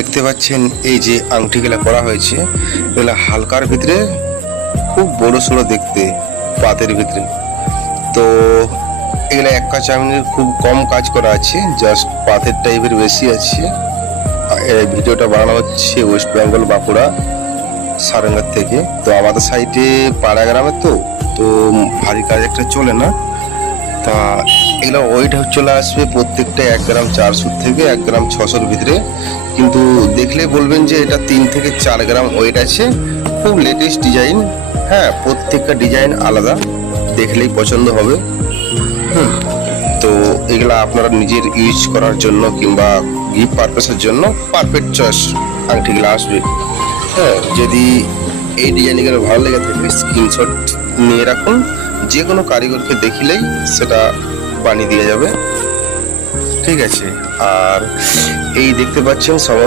দেখতে পাচ্ছেন এই যে আংটিগুলা করা হয়েছে, এগুলা হালকার ভিতরে খুব বড় সড়ো দেখতে, পাতের ভিতরে। তো এগুলা এক কাজ চাউমিনের খুব কম কাজ করা আছে, জাস্ট পাতের টাইপের বেশি আছে। এই ভিডিওটা বানানো হচ্ছে ওয়েস্ট বেঙ্গল বাঁকুড়া সারেঙ্গার থেকে। তো আমাদের সাইডে পাড়া গ্রামে তো তো ভারী কাজ একটা চলে না। তা এগুলো ওয়েট চলে আসবে প্রত্যেকটা 1 গ্রাম 400 থেকে 1 গ্রাম 600-র ভিতরে, কিন্তু দেখলে বলবেন যে এটা 3 থেকে 4 গ্রাম ওয়েট আছে। খুব লেটেস্ট ডিজাইন, হ্যাঁ প্রত্যেকটা ডিজাইন আলাদা, দেখলেই পছন্দ হবে। তো এগুলা আপনারা নিজের ইউজ করার জন্য কিংবা গিফট পারপাসের জন্য পারফেক্ট চয়েস আংটিগুলো আসবে। হ্যাঁ, যদি এই ডিজাইনগুলো ভালো লেগে থাকে স্ক্রিনশট নিয়ে রাখুন, যে কোনো কারিগরকে দেখিলেই সেটা বানিয়ে দেওয়া যাবে। ঠিক আছে। আর এই দেখতে পাচ্ছেন সমস্ত